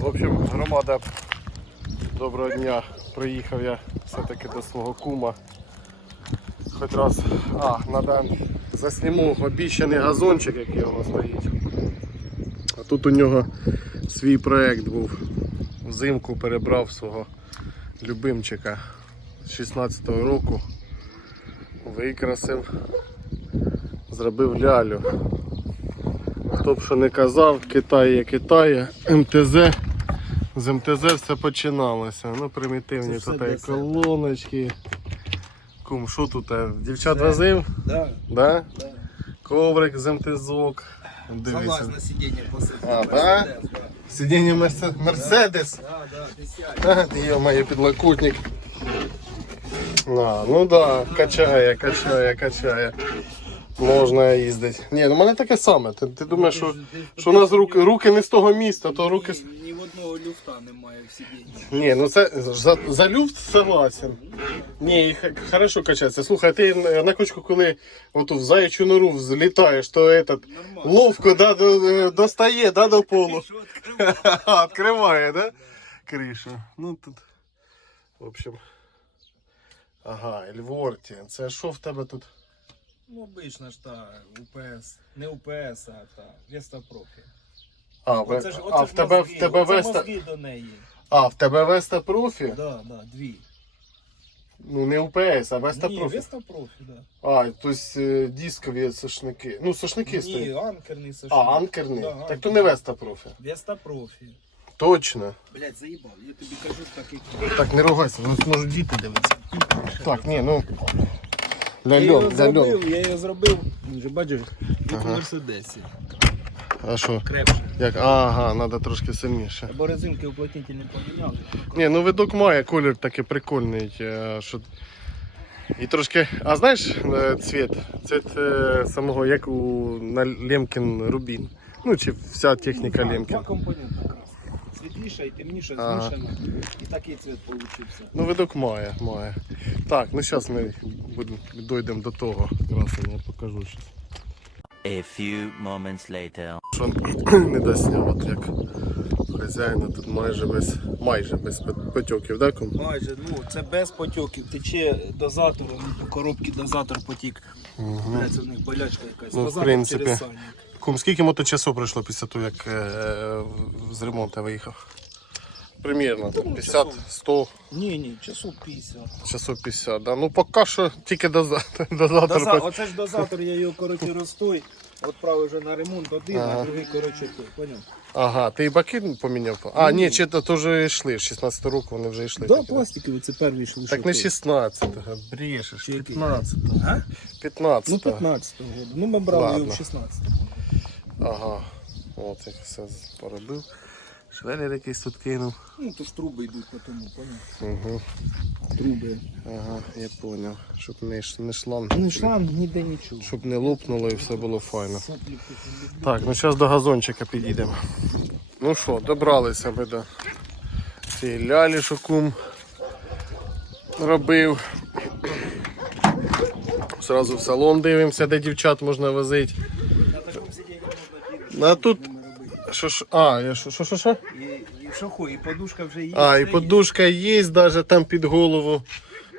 В общем, громада, доброго дня. Приїхав я все-таки до свого кума. Хоч раз, а, надо засніму обіщаний газончик, який воно стоїть. А тут у нього свій проект був. Взимку перебрав свого любимчика з 16-го року. Викрасив, зробив лялю. Хто б що не казав, Китай є Китає, МТЗ. З МТЗ все починалося. Ну, примітивні Це тут і себе. колоночки. Кум, що тут? е, Дівчат возив? Да, Да? да. Коврик з МТЗок. Залазь на сидіння посадити. А, да? Сидіння Мерсе- Мерседес. Да, да, ти сядь. Підлокутник. А, ну да, качає, качає, качає. Можна їздити. Ні, ну в мене таке саме. Ти, ти думаєш, що, що у нас руки, руки не з того міста, то руки. з- Ні, люфта немає в сидінні. Ні, ну це за, за люфт согласен. Ні, хорошо качається. Слухай, ти на кочку, коли оту в заячу нору взлітаєш, то этот, Нормально. ловко да, до, достає да, до полу. Открывает, да? Кришу. Ну тут. В общем. Ага, Ельворті. Це що в тебе тут? Ну, обична ж та УПС. Не УПС, а та Веста Профі. А, в, Оце ж, а в ж тебе мозги, в тебе оце Веста. мозги до неї. А, в тебе Веста профі? Да, да, дві. Ну не УПС, а Веста Ні, профі. Веста Профі, да. А, тобто е, дискові сошники. Ну, сошники Ні, стоять. анкерний А, анкерний. Да, так то анкерний. не Веста профі. Веста Профі. Точно. Блять, заїбав, я тобі кажу так, як Так, не ругайся, ну можуть діти дивитися. Так, ні, ну. Я його льон, для зробив, я його зробив. Вже бачиш, як Ага. Мерседесі. А що? Крепше. Як? Ага, треба трошки сильніше. Або резинки уплотнительні поміняли. Ні, ну видок має колір такий прикольний. е, Що... І трошки. А знаєш е, цвіт? Цвіт е, самого, як у на Лемкін Рубін. Ну чи вся техніка Лемкін. Два компоненти красні. Світліша і темніша змішана. І такий цвіт получився. Ну видок має, має. Так, ну зараз ми будемо дійдемо до того. Красення, я покажу щось. A few moments later. Що не досняв, от як хазяїна тут майже без майже без пот- потьоків, да? Майже, ну це без потьоків. Тече дозатор, ну, до коробки дозатор потік. Угу. Бля, це в них болячка якась. Ну, в Дозатор принципі. через сальник. Кум, скільки моточасу пройшло після того, як е, з ремонту виїхав? Примірно Ну, 50, часов. 100, Ні, ні, часу 50. часов 50. Да? Ну поки що тільки дозатор. дозатор Доза... по- Оце ж дозатор, я його коротше розстой. Відправив вже на ремонт один, Ага. а другий коротше той, поняв? Ага, ти і баки поміняв? А, ні, чи то, то вже йшли, з 16 року вони вже йшли. Да, такі, пластикові, це перший йшли. Так не 16, брешеш, Чи який? 15. А? 15. Ну 15-го году. Ну ми брали Ладно. його в 16 Ага. От як все поробив. Швелер якийсь тут кинув. Ну то ж труби йдуть по тому, поняв? Угу. Труби. Ага, я зрозумів. Щоб не, ш- не шлам. Не шланг, ніде нічого. Щоб не лопнуло і все було файно. Так, ну зараз до газончика підійдемо. Ну що, добралися ми до цієї лялі, що кум робив. Зразу в салон дивимося, де дівчат можна возити. А тут-. Що ж, а, я що, що, що, що? І, і подушка вже є. А, все і подушка є, навіть там під голову.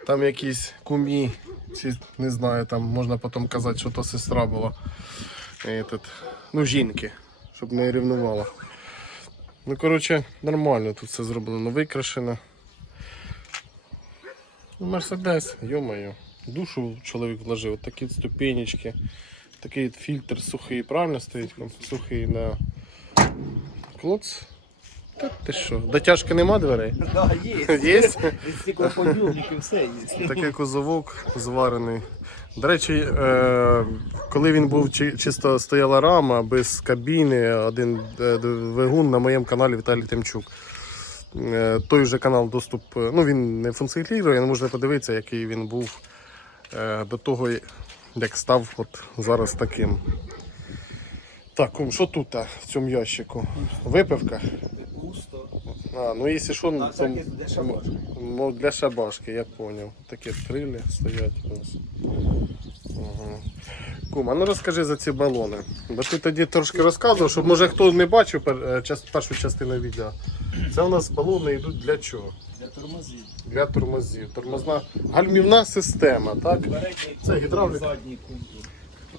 Там якісь кумі. Ці, не знаю, там можна потім казати, що то сестра була. І тут, ну, жінки, щоб не рівнувала. Ну, коротше, нормально тут все зроблено, викрашено. Ну, Мерседес, йо-моє. Душу чоловік вложив. От такі ступенечки. Такий фільтр сухий, правильно стоїть? Сухий на клоц. Та ти що? Дотяжки нема дверей? Да, є. Є? Від все є. Такий кузовок зварений. До речі, е, коли він був чи- чисто стояла рама без кабіни, один е, двигун на моєму каналі Віталій Тимчук. Е, Той же канал доступ. е, Ну він не функціонує, не можна подивитися, який він був е, до того, як став от зараз таким. Так, кум, що тут а, в цьому ящику? Випивка. Пусто. А, ну якщо що, А, то, для шабашки. ну, для шабашки, я понял. Такі крилля стоять у нас. Ага. Кума, ну розкажи за ці балони. Бо ти тоді трошки розказував, щоб може хто не бачив пер- е, час- першу частину відео. Це у нас балони йдуть для чого? Для тормозів. Для тормозів. Тормозна гальмівна система, так? Передній Це гідравліка. задній контур.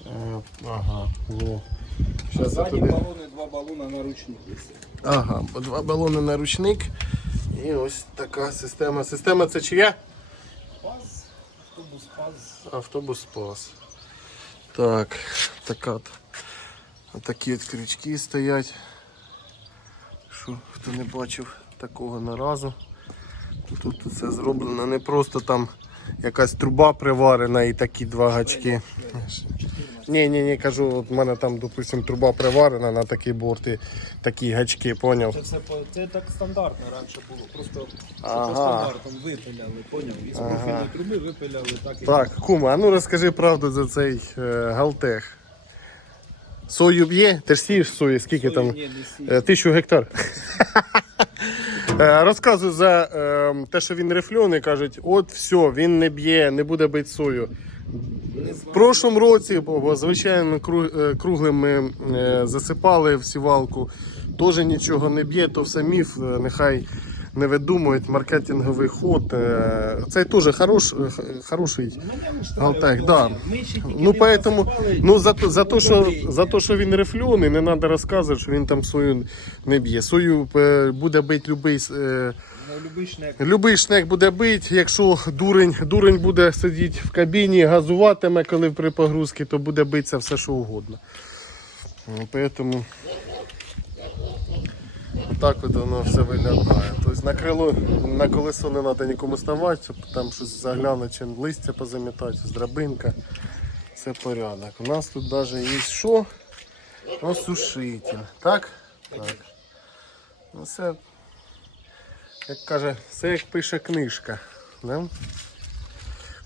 Е, Ага. Ну. Я Задні туди. балони, два балони на ручник. Ага, по два балони на ручник. І ось така система. Система це чия? Паз, автобус паз. Автобус пас. Так, така. Такі от крючки стоять. Що, хто не бачив такого наразу. Тут все зроблено не просто там якась труба приварена і такі два гачки. Ні, ні, ні, кажу, от в мене там, допустим, труба приварена на такі борти, такі гачки, поняв? Це все по це так стандартно раніше було. Просто Ага. по стандартам випиляли, поняв? Із Ага. профільної труби випиляли так і Так, кума, а ну розкажи правду за цей е, Галтех. Сою б'є? Ти ж сієш сої, скільки Сою там? ні, не. Е, Тисячу гектар. Е, Розказуй за е, те, що він рифльоний, кажуть, от все, він не б'є, не буде бити сою. В прошлому році, звичайно, е, круглим ми е, засипали в сівалку, теж нічого не б'є, то все міф, е, нехай не видумують маркетинговий ход. Це теж хорош, хороший. Галтех, да. Ну, поэтому, ну, за, за, то, що, за те, що він рифльоний, не треба розказувати, що він там сою не б'є. Сою буде бити На любий шнек. любий шнек буде бити. Якщо дурень, дурень буде сидіти в кабіні, газуватиме, коли при погрузці, то буде битися все, що угодно. Ну, Поэтому так от воно все виглядає. Тобто на крило, на колесо не треба нікому ставати, щоб там щось заглянути, чи листя позамітати, драбинка. Це порядок. У нас тут навіть є що? Осушитель. Так? Так. Ну, це, як каже, це як пише книжка. Да?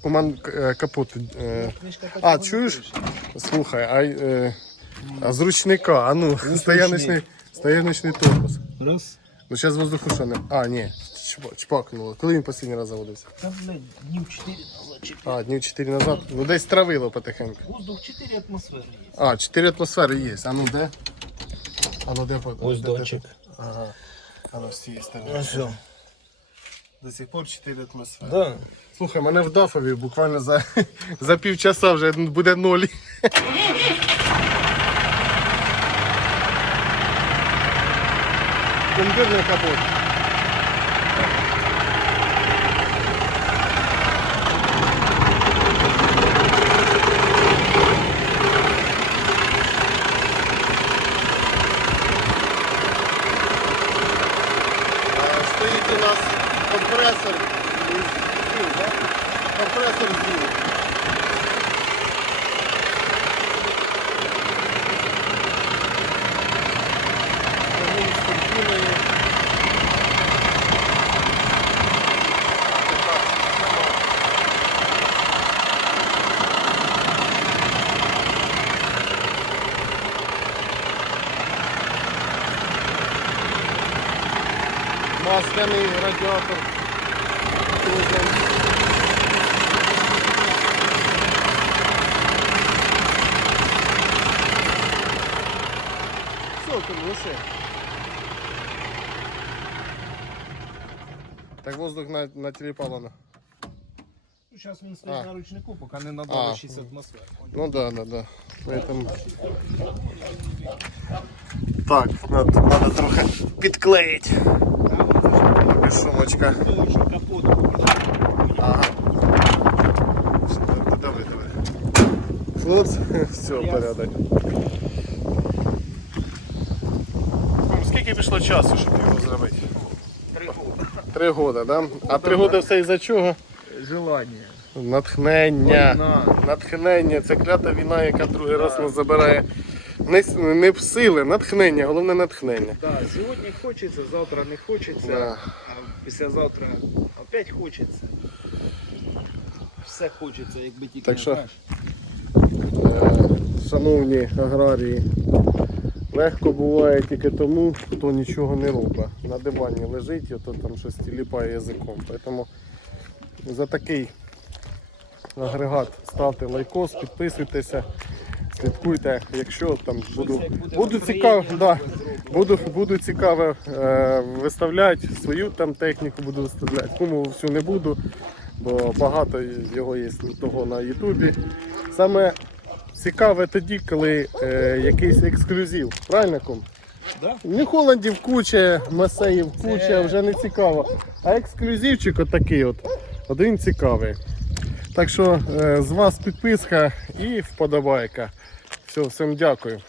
Куман е, капот. е, А, чуєш? Слухай, а, е, а з ручника, а ну, стояночний, стояночний тормоз. Раз. Ну зараз не. А, ні, чпакнуло. Коли він останній раз заводився? Та, блядь, днів 4 назад. А, днів 4 назад. Ну десь травило потихеньку. Воздух 4 атмосфери є. А, 4 атмосфери є. А ну де? А ну де? Ось де- Ага. А ну з цієї сторони. Все. До сих пор 4 атмосфери. Да. Слухай, мене в Дафові буквально за, за півчаса вже буде ноль. Комбірний капот. Масляний радіатор. Все, тут лише. Так воздух на, на телепалано. Ну, зараз він стоїть А. на ручнику, поки не А. набрали 6 атмосфер. Ну да, да, да. Поэтому... Так, надо, надо трохи підклеїти. Шумочка. Що. Ага. Давай, давай. Хлопці, все, порядок. Скільки пішло часу, щоб його зробити? Три роки, да? А три роки все із-за чого? Желання. Натхнення. Натхнення. Це клята війна, яка другий раз нас забирає. Не, не в сили, натхнення, головне натхнення. Да, сьогодні хочеться, завтра не хочеться, Да. а післязавтра опять хочеться. Все хочеться, якби тільки Так не що- знаєш. Е, Шановні аграрії, легко буває тільки тому, хто нічого не робить. На дивані лежить, і то там щось тіліпає язиком. Тому за такий агрегат, ставте лайкос, підписуйтеся, слідкуйте. Якщо там буду, буду цікаво, да, буду, буду цікаво е, виставляти свою там техніку, буду виставляти. Кому всю не буду, бо багато його є того на Ютубі. Саме цікаве тоді, коли е, якийсь ексклюзив. Правильно кум? Да? Не Холландів куча, Масеїв куча, вже не цікаво. А ексклюзивчик отакий от. Один цікавий. Так що е, з вас підписка і вподобайка. Все, всім дякую.